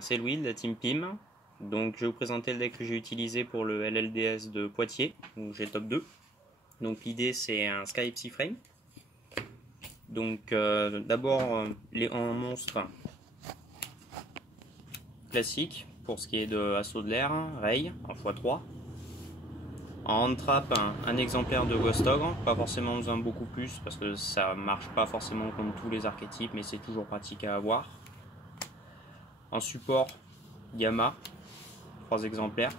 c'est Louis de la Team PIM. Donc je vais vous présenter le deck que j'ai utilisé pour le LLDS de Poitiers, où j'ai top 2. Donc l'idée c'est un Sky Psyframe. Donc d'abord en monstre classique pour ce qui est de assaut de l'air, Ray en x3. En hand trap, un exemplaire de Ghost Ogre, pas forcément besoin de beaucoup plus parce que ça marche pas forcément contre tous les archétypes, mais c'est toujours pratique à avoir. En support, Gamma, 3 exemplaires.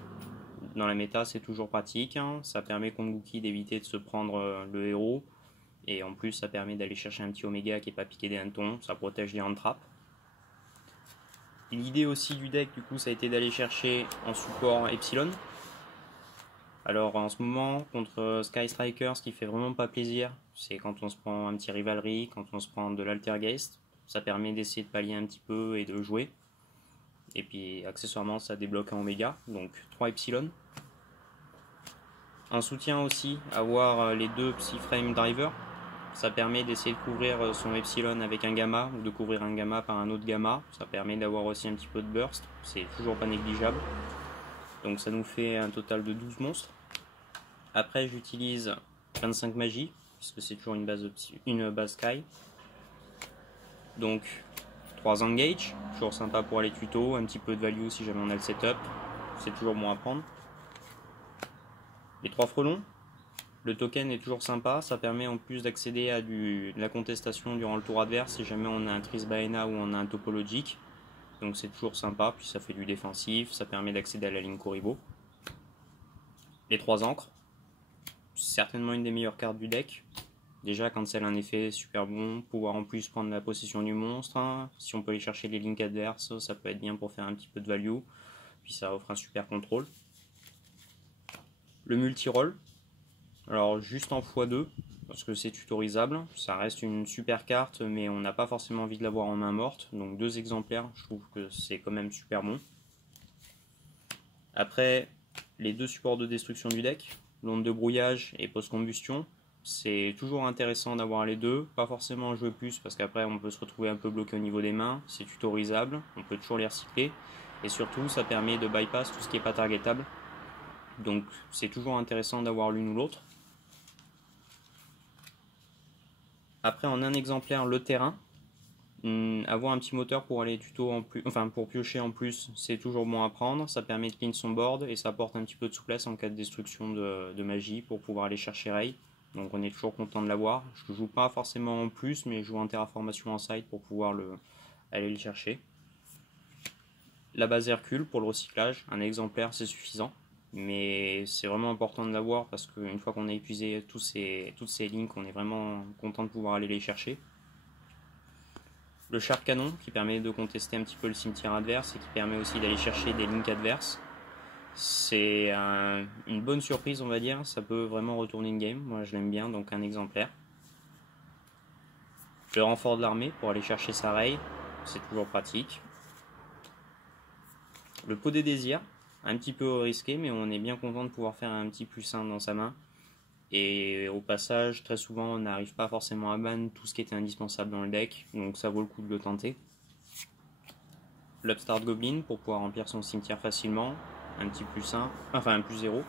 Dans la méta, c'est toujours pratique. Ça permet contre Gookie d'éviter de se prendre le héros. Et en plus, ça permet d'aller chercher un petit Oméga qui n'est pas piqué des hannetons. Ça protège les hand traps. L'idée aussi du deck, du coup, ça a été d'aller chercher en support Epsilon. Alors en ce moment, contre Sky Striker, ce qui fait vraiment pas plaisir, c'est quand on se prend un petit Rivalry, quand on se prend de l'Altergeist. Ça permet d'essayer de pallier un petit peu et de jouer. Et puis accessoirement, ça débloque un Oméga, donc 3 Epsilon. En soutien aussi, avoir les 2 Psyframe Driver. Ça permet d'essayer de couvrir son Epsilon avec un Gamma ou de couvrir un Gamma par un autre Gamma. Ça permet d'avoir aussi un petit peu de burst, c'est toujours pas négligeable. Donc ça nous fait un total de 12 monstres. Après j'utilise 25 magies, puisque c'est toujours une base Sky. Donc 3 engage, toujours sympa pour les tutos, un petit peu de value si jamais on a le setup, c'est toujours bon à prendre. Les 3 frelons, le token est toujours sympa, ça permet en plus d'accéder à de la contestation durant le tour adverse si jamais on a un Trisbaena ou on a un Topologique. Donc c'est toujours sympa, puis ça fait du défensif, ça permet d'accéder à la ligne Kuriboh. Les 3 encres, certainement une des meilleures cartes du deck. Déjà quand c'est un effet super bon, pouvoir en plus prendre la possession du monstre, si on peut aller chercher les links adverses, ça peut être bien pour faire un petit peu de value, puis ça offre un super contrôle. Le multi-roll, alors juste en x2, parce que c'est tutorisable, ça reste une super carte, mais on n'a pas forcément envie de l'avoir en main morte, donc 2 exemplaires, je trouve que c'est quand même super bon. Après, les 2 supports de destruction du deck, l'onde de brouillage et post-combustion, c'est toujours intéressant d'avoir les deux, pas forcément en jouer plus parce qu'après on peut se retrouver un peu bloqué au niveau des mains, c'est tutorisable, on peut toujours les recycler et surtout ça permet de bypass tout ce qui n'est pas targetable, donc c'est toujours intéressant d'avoir l'une ou l'autre. Après en un exemplaire le terrain, avoir un petit moteur pour aller tuto en plus, enfin pour piocher en plus, c'est toujours bon à prendre, ça permet de clean son board et ça apporte un petit peu de souplesse en cas de destruction de magie pour pouvoir aller chercher Ray. Donc on est toujours content de l'avoir. Je ne joue pas forcément en plus, mais je joue en terraformation en side pour pouvoir aller le chercher. La base Hercule pour le recyclage, un exemplaire c'est suffisant. Mais c'est vraiment important de l'avoir parce qu'une fois qu'on a épuisé toutes ces links, on est vraiment content de pouvoir aller les chercher. Le char canon qui permet de contester un petit peu le cimetière adverse et qui permet aussi d'aller chercher des links adverses. C'est une bonne surprise on va dire, ça peut vraiment retourner une game, moi je l'aime bien, donc un exemplaire. Le renfort de l'armée pour aller chercher sa Ray, c'est toujours pratique. Le pot des désirs, un petit peu risqué mais on est bien content de pouvoir faire un petit +1 dans sa main. Et au passage, très souvent on n'arrive pas forcément à ban tout ce qui était indispensable dans le deck, donc ça vaut le coup de le tenter. L'Upstart Goblin pour pouvoir remplir son cimetière facilement, un petit +1, enfin un +0.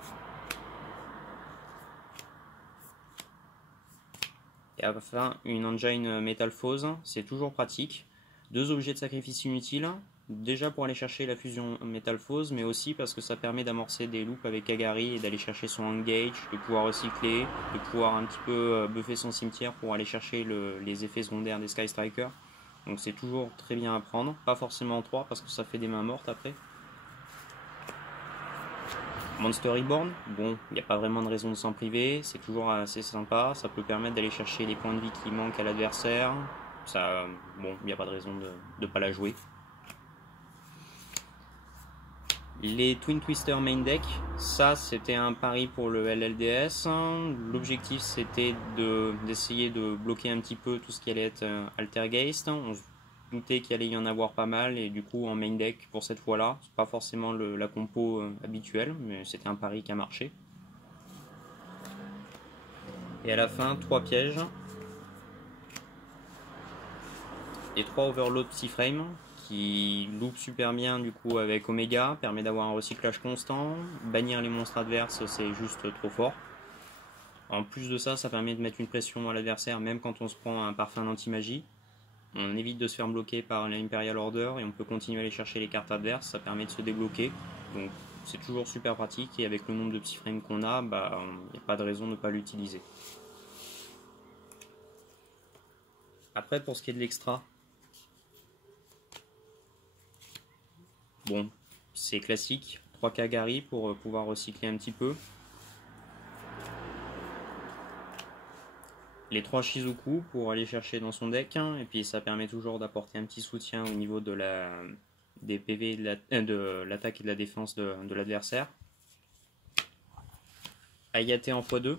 Et enfin une Engine Metalphose, c'est toujours pratique. 2 objets de sacrifice inutiles, déjà pour aller chercher la fusion Metalphose, mais aussi parce que ça permet d'amorcer des loops avec Kagari et d'aller chercher son engage, de pouvoir recycler, de pouvoir un petit peu buffer son cimetière pour aller chercher les effets secondaires des Sky Striker. Donc c'est toujours très bien à prendre, pas forcément en 3 parce que ça fait des mains mortes après. Monster Reborn, bon, il n'y a pas vraiment de raison de s'en priver, c'est toujours assez sympa, ça peut permettre d'aller chercher les points de vie qui manquent à l'adversaire, ça, bon, il n'y a pas de raison de ne pas la jouer. Les Twin Twister main deck, ça c'était un pari pour le LLDS, l'objectif c'était d'essayer de bloquer un petit peu tout ce qui allait être Altergeist, on se doutait qu'il allait y en avoir pas mal et du coup en main deck pour cette fois là, c'est pas forcément la compo habituelle mais c'était un pari qui a marché. Et à la fin 3 pièges et 3 overload Psyframe qui loupe super bien du coup avec Omega, permet d'avoir un recyclage constant. Bannir les monstres adverses, c'est juste trop fort. En plus de ça, ça permet de mettre une pression à l'adversaire même quand on se prend un parfum d'anti-magie. On évite de se faire bloquer par l'Imperial Order et on peut continuer à aller chercher les cartes adverses, ça permet de se débloquer. Donc c'est toujours super pratique et avec le nombre de Psyframes qu'on a, il n'y a pas de raison de ne pas l'utiliser. Après pour ce qui est de l'extra, bon, c'est classique, 3 Kagari pour pouvoir recycler un petit peu. Les 3 Shizuku pour aller chercher dans son deck, et puis ça permet toujours d'apporter un petit soutien au niveau de des PV de l'attaque et de la défense de l'adversaire. Ayate en x2,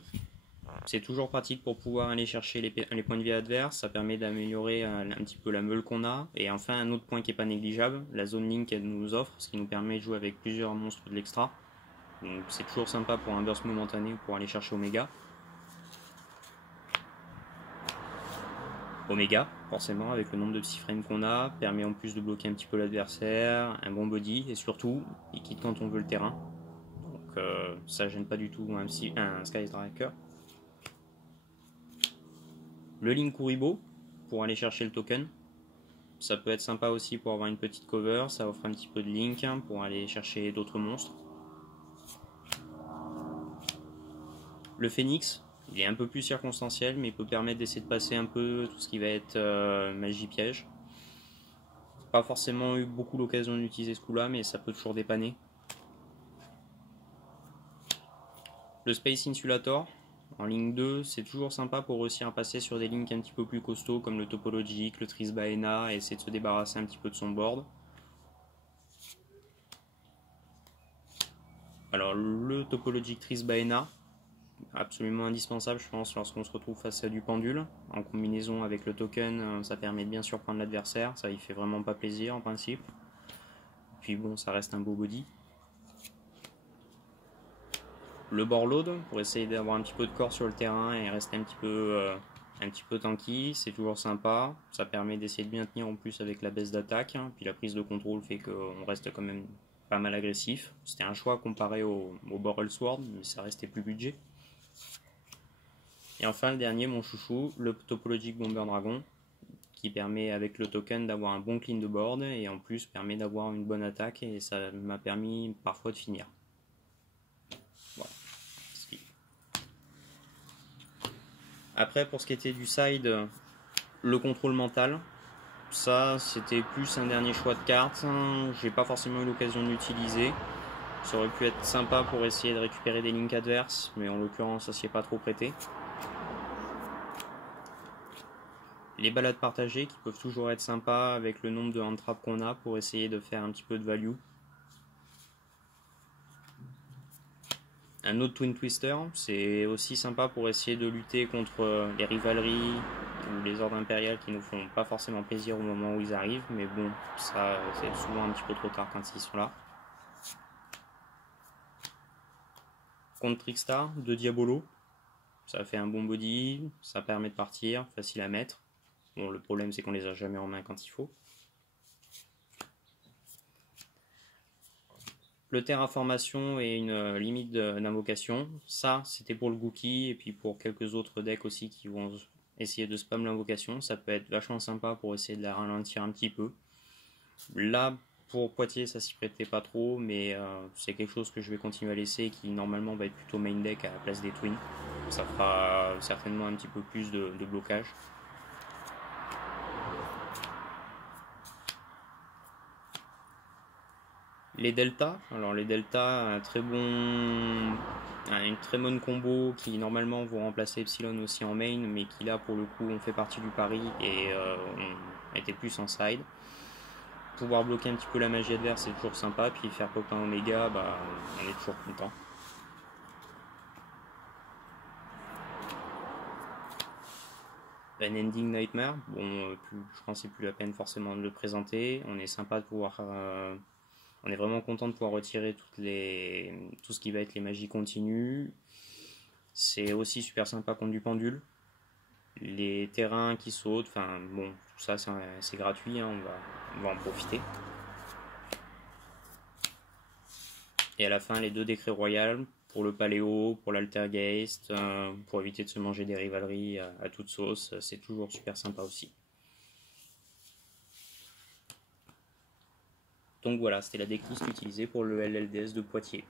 c'est toujours pratique pour pouvoir aller chercher les points de vie adverses, ça permet d'améliorer un petit peu la meule qu'on a. Et enfin un autre point qui n'est pas négligeable, la zone link qu'elle nous offre, ce qui nous permet de jouer avec plusieurs monstres de l'extra. Donc c'est toujours sympa pour un burst momentané ou pour aller chercher Omega. Omega, forcément, avec le nombre de Psyframes qu'on a, permet en plus de bloquer un petit peu l'adversaire, un bon body, et surtout, il quitte quand on veut le terrain. Donc ça gêne pas du tout un Skystriker. Le Link Kuribo, pour aller chercher le token. Ça peut être sympa aussi pour avoir une petite cover, ça offre un petit peu de link pour aller chercher d'autres monstres. Le Phoenix, il est un peu plus circonstanciel, mais il peut permettre d'essayer de passer un peu tout ce qui va être magie piège. Pas forcément eu beaucoup l'occasion d'utiliser ce coup-là, mais ça peut toujours dépanner. Le Space Insulator, en ligne 2, c'est toujours sympa pour réussir à passer sur des links un petit peu plus costauds comme le Topologic, le Trisbaena, et essayer de se débarrasser un petit peu de son board. Alors le Topologic Trisbaena, absolument indispensable je pense lorsqu'on se retrouve face à du pendule. En combinaison avec le token, ça permet de bien surprendre l'adversaire, ça il fait vraiment pas plaisir en principe. Puis bon, ça reste un beau body. Le Borload, pour essayer d'avoir un petit peu de corps sur le terrain et rester un petit peu tanky, c'est toujours sympa. Ça permet d'essayer de bien tenir en plus avec la baisse d'attaque. Puis la prise de contrôle fait qu'on reste quand même pas mal agressif. C'était un choix comparé au Borrel Sword, mais ça restait plus budget. Et enfin le dernier, mon chouchou, le Topologic Bomber Dragon, qui permet avec le token d'avoir un bon clean de board et en plus permet d'avoir une bonne attaque et ça m'a permis parfois de finir. Voilà. Après pour ce qui était du side, le contrôle mental, ça c'était plus un dernier choix de carte, j'ai pas forcément eu l'occasion de l'utiliser. Ça aurait pu être sympa pour essayer de récupérer des links adverses, mais en l'occurrence ça s'y est pas trop prêté. Les balades partagées qui peuvent toujours être sympas avec le nombre de hand traps qu'on a pour essayer de faire un petit peu de value. Un autre Twin Twister, c'est aussi sympa pour essayer de lutter contre les rivaleries ou les ordres impériales qui nous font pas forcément plaisir au moment où ils arrivent, mais bon, ça c'est souvent un petit peu trop tard quand ils sont là. Contre Trickstar de Diabolo, ça fait un bon body, ça permet de partir, facile à mettre. Bon, le problème c'est qu'on les a jamais en main quand il faut. Le terraformation et une limite d'invocation, ça c'était pour le Gookie et puis pour quelques autres decks aussi qui vont essayer de spam l'invocation, ça peut être vachement sympa pour essayer de la ralentir un petit peu. Là pour Poitiers ça s'y prêtait pas trop, mais c'est quelque chose que je vais continuer à laisser qui normalement va être plutôt main deck à la place des Twins. Ça fera certainement un petit peu plus de blocage. Les deltas, alors les deltas, une très bonne combo qui normalement vont remplacer Epsilon aussi en main, mais qui là pour le coup on fait partie du pari et on était plus en side. Pouvoir bloquer un petit peu la magie adverse c'est toujours sympa, puis faire pop un Omega, on est toujours content. Un Ending Nightmare, bon, je pense que c'est plus la peine forcément de le présenter, on est sympa de pouvoir... on est vraiment content de pouvoir retirer tout ce qui va être les magies continues. C'est aussi super sympa contre du pendule. les terrains qui sautent, enfin bon, tout ça c'est gratuit, hein, on va en profiter. Et à la fin, les 2 décrets royaux pour le paléo, pour l'altergeist, pour éviter de se manger des rivaleries à toute sauce, c'est toujours super sympa aussi. Donc voilà, c'était la decklist utilisée pour le LLDS de Poitiers.